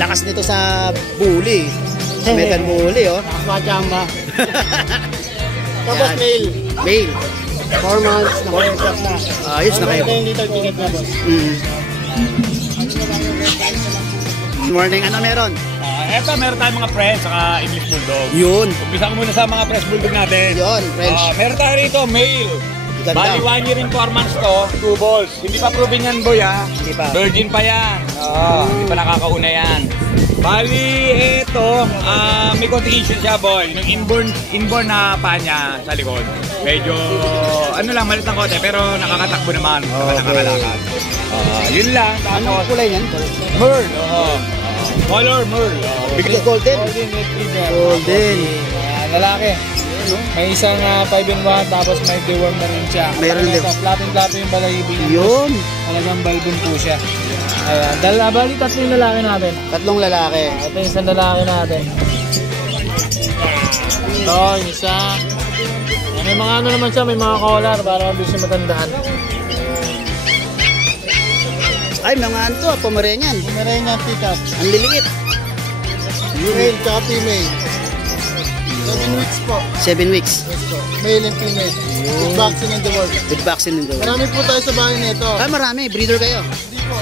Lakas nito sa bully. American bully, oh. Machamba. Tapos male. Male. 4 months, naka-aircraft na. Ayos na kayo. Yung little ticket na, boss. Good morning, ano meron? Eto, meron tayong mga French saka English Bulldog. Yun. Umpisa ko muna sa mga French Bulldog natin. Yun, French. Meron tayo rito, male. Ganda. Bali 1 year and 4 months to, 2 balls. Hindi pa proven yan, boy, ha? Hindi pa. Virgin pa yan. Hindi pa nakakauna yan. Bali, ito, may contingent siya, boy. Yung inborn na paa niya sa likod. Medyo, ano lang, malit ang kote, pero nakakatakbo naman. Okay. Nakakalakad. Yun lang. Anong kulay niyan? Merl. Color Merl. Golden. Golden. Lalaki. May isang 5-in-1, tapos may deworm na rin siya. Mayroon din. Flapping yung balahibo niya. Yun. Talagang balbon po siya. Ayan. Bali, tatlong lalaki natin. Tatlong lalaki. Ito yung isang lalaki natin. Ito, yung isa. May mga ano naman siya, may mga collar para mabilis siya matandaan. Ay, mga ano to, Pomeranian. Pomeranian pickup. Ang liliit. Male tsaka female. 7 weeks po. 7 weeks. Yes po. Male and female. With vaccine and the world. With vaccine din doon. Marami po tayo sa bahay nito. Ay, marami. Breeder kayo. Hindi po.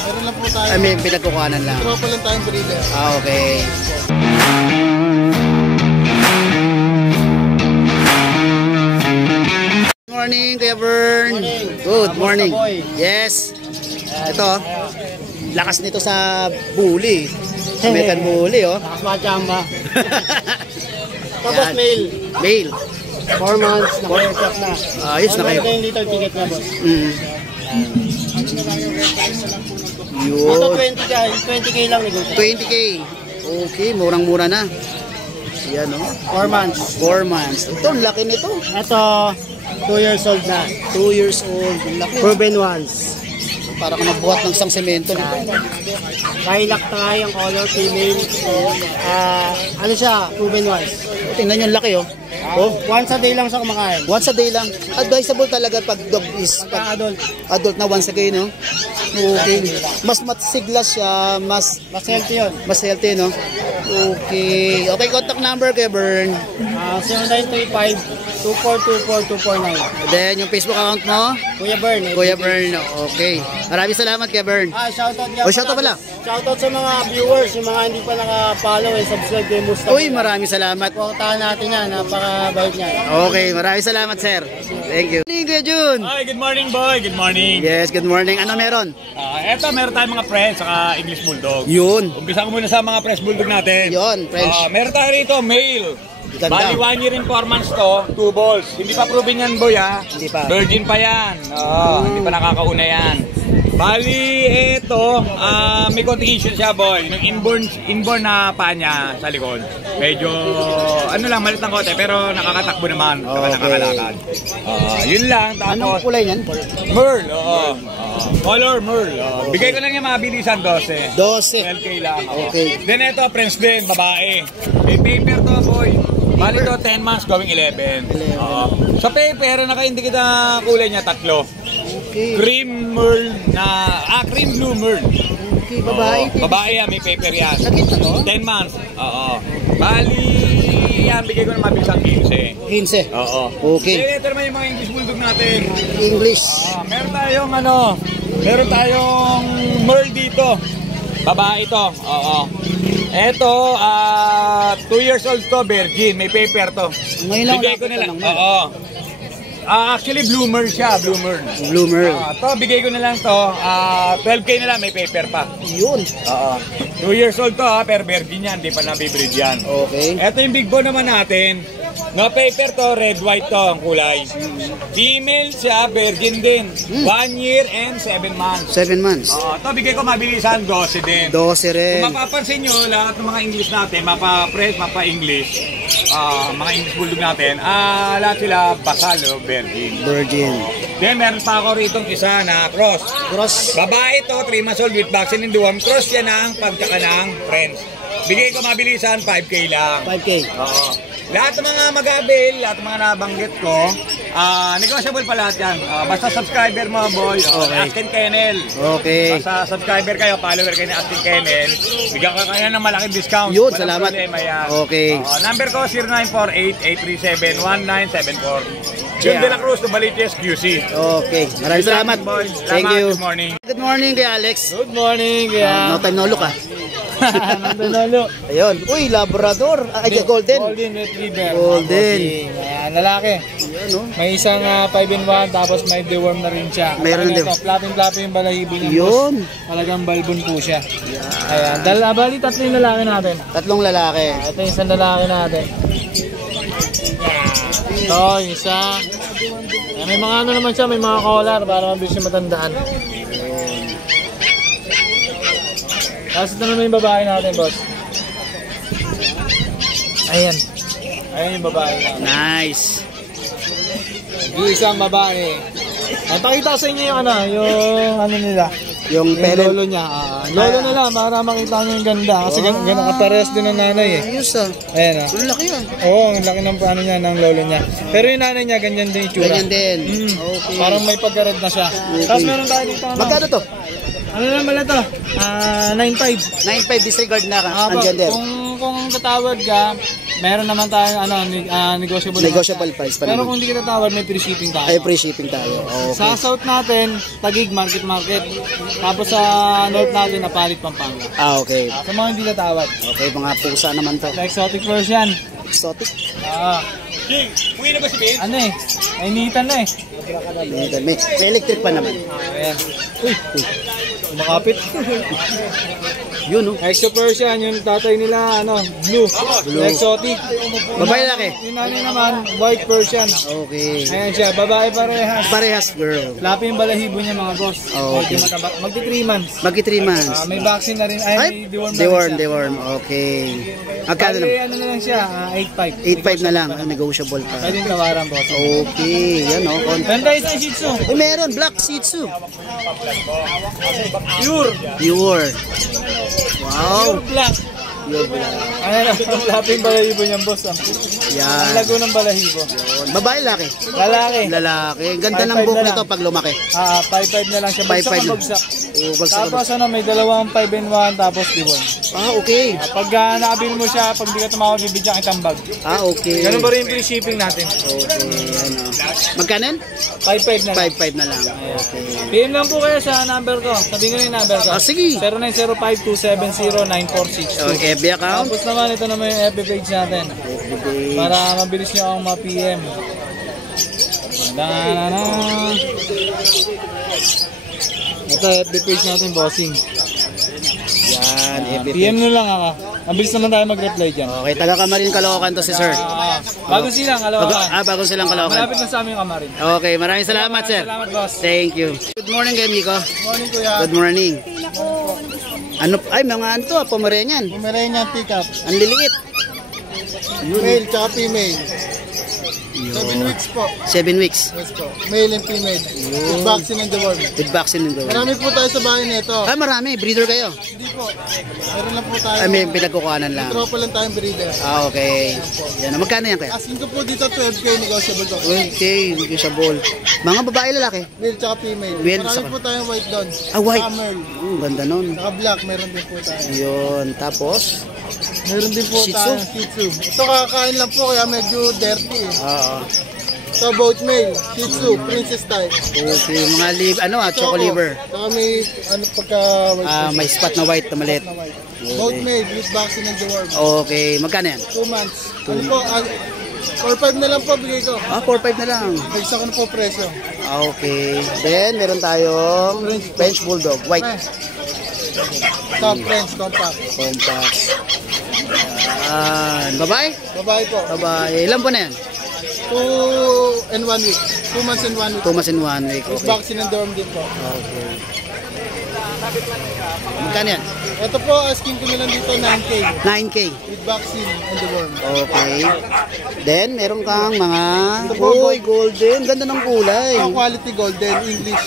Meron lang po tayo. Ay, may pinagkukuhanan lang. Tropa lang tayong breeder. Okay. Good morning, Kuya Bern. Good morning. Yes. Ito, lakas nito sa bully. American bully, oh. Machamba. Tapos male. Male. 4 months, naka-aircraft na. Ayos na kayo. Yung little ticket na, boss. Ito Yun. 20k lang negosyo. 20K. Okay, murang-mura na. Yan, oh. 4 months. 4 months. Ito, ang laki nito. Ito, 2 years old na. 2 years old. Ang laki. Proven once. Para ka nagbuhat ng isang semento. Lilac tayo ang color, female. Ano siya, proven once. Tingnan nyo, ang laki, oh. Oh, once a day lang siya kumakain. Once a day lang. Advisable talaga pag dog is Adult. adult na once a day, no? Okay. Mas matsiglas siya, mas Mas healthy yun. healthy, no? Okay. Okay, contact number kay Bern. 0935-2424-249. Then, yung Facebook account mo? Kuya Bern. Kuya Bern. Okay. Maraming salamat kay Bern. Shoutout nga Oh, shoutout pala. Shoutout sa mga viewers, yung mga hindi pa naka-follow and subscribe kay Mustafa. Uy, maraming salamat. Pupuntahan natin yan, napaka-bait niya. Okay, maraming salamat, sir. Thank you. Good morning, Kuya Jun. Hi, good morning, boy. Good morning. Yes, good morning. Ano meron? Eto, meron tayong mga French saka English Bulldog. Yun. Umpisa ko muna sa mga French Bulldog natin. Yun, French. Meron tayo rito, male. Ganda. Bali 1 year and 4 months to, 2 balls. Hindi pa proven yan, boy, ha? Hindi pa. Virgin pa yan. Hindi pa nakakauna yan. Bali, ito, may contingent siya, boy. Yung inborn na paa niya sa likod. Medyo, ano lang, malit ang kote, pero nakakatakbo naman. Okay. Nakakalakad. Yun lang. Anong Tapos, kulay niyan? Merl, color Merl. Bigay ko lang yung mabilisan 12. 12. 12K lang. Okay. Then ito, Prince din, babae. May paper to, boy. Bali to, 10 months going 11. Sa paper, naka-indicate na kulay niya, 3. Okay. Cream Merl na, cream blue Merl. Okay, babae. Babae yan, may paper yan. Sakit na to? 10 months. Bali, yan, bigay ko na mabilisang 15. 15. Okay. Ito naman yung mga English Bulldog natin. English. Meron tayong Merl dito. Babae to. Eto, 2 years old to, virgin. May paper to. Ngayon lang bigay ko na lang. Actually, bloomer siya, bloomer. Bloomer. To, bigay ko na lang to. 12K na lang, may paper pa. Yun. 2 years old to, pero virgin yan, di pa nabibreed yan. Okay. Ito yung big bone naman natin. No paper to, red white to ang kulay. Female siya, virgin din. 1 year and 7 months. 7 months. Ito, bigay ko mabilisan, 12 din. 12 rin. Kung mapapansin nyo, lahat ng mga English natin, mapa-French, mapa-English, mga English Bulldog natin, lahat sila basal o virgin. Virgin. Then, meron pa ako rito isa na cross. Cross. Babae to, 3 months old with vaccine and deworm. Cross yan ang pagkaka ng French. Bigay ko mabilisan, 5K lang. 5K. Lahat ng mga mag-avail, lahat ng mga nabanggit ko, Negotiable pa lahat yan. Basta subscriber mo, boy. Okay. Askin Kennel. Okay. Basta subscriber kayo, follower kayo ni Askin Kennel. Bigyan ka kaya ng malaking discount. Yun, Walang salamat. problema yan. Okay. Number ko, 0948-837-1974. Jun Yeah. De La Cruz, Novaliches, QC. Okay. Maraming salamat. Boy. Thank Salamat. you. Good morning. Good morning kay Alex. Good morning, No time no look ah. Nandunolo. Ayun. Uy, Labrador. Ay, Golden. Golden Retriever. Golden. Ayan, lalaki. Ayan, no? May isang 5-in-1, tapos may deworm na rin siya. Mayroon din. Flapping yung balahibo niya. Yun. Talagang balbon po siya. Ayan. Bali, tatlo yung lalaki natin. Tatlong lalaki. Ito yung isang lalaki natin. Ito, isa. Ayan, may mga ano naman siya, may mga collar para mabilis siya matandaan. Tapos ito naman yung babae natin, boss. Ayan. Ayan yung babae natin. Nice. Yung isang babae. Pakita sa inyo yung ano nila. Yung Yung parent. lolo niya. Lolo na lang para makita niyo yung ganda. Kasi gano'n kapares din ng nanay eh. Ayos ah. Ayan ah. Ang laki ah. Oo, ang laki ng ano niya, ng lolo niya. Pero yung nanay niya, ganyan din itsura. Ganyan din. Mm. Okay. Parang may pagka-red na siya. Tapos meron tayo dito. Magkano to? Ano naman pala to? 9.5. 9.5 disregard na ka. Ang gender. Kung tatawad ka, meron naman tayo negotiable. Negotiable price pa Pero naman. kung hindi ka tatawad, may free shipping tayo. Ay, free shipping tayo. Sa Okay. south natin, Taguig, market. Tapos sa north natin, Napalit, Pampanga. Okay. Sa mga hindi tatawad. Okay, mga pusa naman to. Sa exotic Persian. Exotic. King, uwi na ba si Ben? Ano eh, nainitan na eh. May electric pa naman. Ayan. Uy, makapit. Yun, no? Exo Persian, yung tatay nila, blue. Exotic. Babae laki. Yung nanay naman, white Persian. Okay. Ayan siya, babae parehas. Parehas girl. Lapi yung balahibo niya mga boss. Okay. Magti 3 months. Magki 3 months. May vaccine na rin. Ay, may deworm na rin siya. Deworm. Okay. Magkano Bali, naman? ano na lang siya, 8.5. 8.5 na lang. Negotiable pa. Pwedeng tawaran boss. Okay. Yan, no? Ganda isang Shih Tzu. Uy, meron. Black Shih Tzu. Pure. Pure. Wow. Pure black. Pure black. Ano na, lapi yung balahibo niyan boss. Ang Yan. lago ng balahibo. Babae laki. Lalaki. Lalaki. Ganda ng 5'5" buhok na nito lang. pag lumaki. 5.5 na lang siya. Bagsak 5'5" na lang. bagsak. Oh, bagsak na Tapos may dalawang 5-in-1 tapos deworm. Okay. Pag nakabil mo siya, pag di ka tumawag, bibigyan kitang bag. Okay. Ganun ba rin yung free shipping natin? Okay. Ano. Magkano yan? 5.5 na lang. 5.5 na lang. Okay. PM lang po kayo sa number ko. Sabihin ko na yung number ko. Sige. 0905-270-9462. FB account. Tapos naman, ito naman yung FB page natin. Para mabilis nyo akong ma-PM. Ito, FB page natin, bossing. Yan, FB PM nyo lang ako. Mabilis naman tayo mag-reply dyan. Okay, taga Kamarin Caloocan to si sir. Bagong silang, alawa. Bagong silang Caloocan. Malapit na sa aming kamarin. Okay, maraming salamat sir. Salamat, boss. Thank you. Good morning kay Miko. Morning, kuya. Good morning. Ano, ay mga ano to, Pomeranian. Pomeranian pick-up. Ang liliit. Male tsaka female. 7 weeks po. 7 weeks. Yes po. Male and female. With vaccine and deworm. With vaccine and deworm. Marami po tayo sa bahay nito. Ay, marami. Breeder kayo. Hindi po. Meron lang po tayo. Ay, may pinagkukuhanan lang. Tropa lang tayong breeder. Okay. Yan. Magkano yan kaya? Asking ko po dito 12K negotiable po. Okay, hindi siya ball. Mga babae lalaki. Male tsaka female. Male Marami tsaka- po tayong white doon. Ah, white. Camel. Ganda nun. Saka black meron din po tayo. Yun. Tapos? Meron din po Shih Tzu? tayong Shih Tzu. Ito kakakain lang po kaya medyo dirty eh. Oo. So both male, Shih Tzu, princess type. Okay. Mga choco liver. Saka may pagka white May spot na white na maliit. na white. Both male with vaccine and deworm. Okay. Magkano yan? 2 months. Ano po? 4-5 na lang po bigay ko. 4-5 na lang. Nagsa ko na po presyo. Okay. Then, meron tayong French Bulldog. White. Top French, compact. Compact. Yan. Babae? Babae po. Babae. Ilan po na yan? 2 and 1 week. 2 months and 1 week. 2 months in 1 week. With Okay. vaccine and deworm din po. Okay. Magkano yan? Ito po, asking ko na lang dito 9K. 9K. With vaccine and deworm. Okay. Then, meron kang mga... Ito po, Uy, golden. Ganda ng kulay. Ang quality golden, English.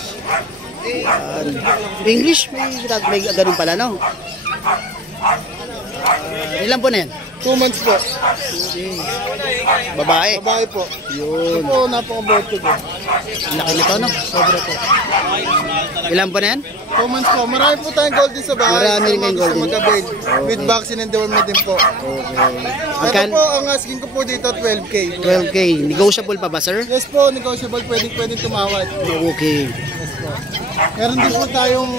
English, may ganun pala, no? Ilan po na yan? 2 months po. Babae. Babae po. Yun. Ito po, napaka-botog. Ang laki nito, no? Sobra po. Ilan po na yan? 2 months po. Marami po tayong golden sa bahay. Marami rin kayong Gusto golden. mag-avail. With vaccine and dewormer din po. Okay. Ito po, ang asking ko po dito, 12K. 12K. Negotiable pa ba, sir? Yes po, negotiable. Pwedeng tumawad. Okay. Yes po. Meron din po tayong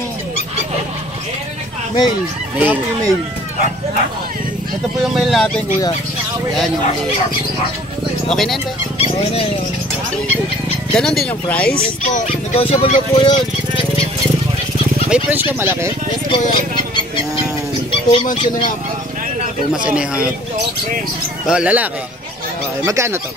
mail. Mail. Happy mail. Ito po yung mail natin, kuya. Yan yung may... Okay na yan, ba? Okay na yun. Ganon din yung price. Yes po, negotiable na po yun. May price ka malaki? Yes po yan. Yan. 2 months and a half. 2 months and a half. Oh, lalaki. Okay. Magkano to?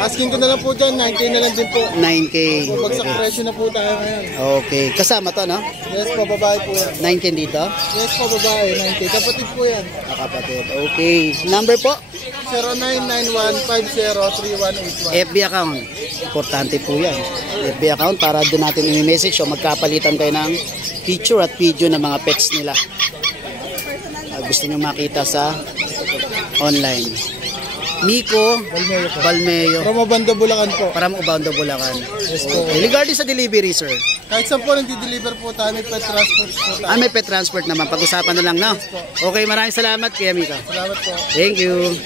Asking ko na lang po dyan, 9K na lang din po. 9K. Bagsak presyo na po tayo ngayon. Okay. Kasama to, no? Yes po, babae po yan. 9K dito? Yes po, babae, 9K. Kapatid po yan. Kapatid. Okay. Number po? 0991503181. FB account. Importante po yan. FB account para doon natin i-message o magkapalitan kayo ng picture at video ng mga pets nila. Gusto nyo makita sa online. Miko Balmeo. From Obando, Bulacan po. Para mo Ubando, Bulacan. Yes po. Okay. Regarding sa delivery, sir. Kahit saan po nag-deliver po tayo, may pet transport po tayo. May pet transport naman. Pag-usapan na lang, no? Okay, maraming salamat, Kuya Mika. Salamat po. Thank you.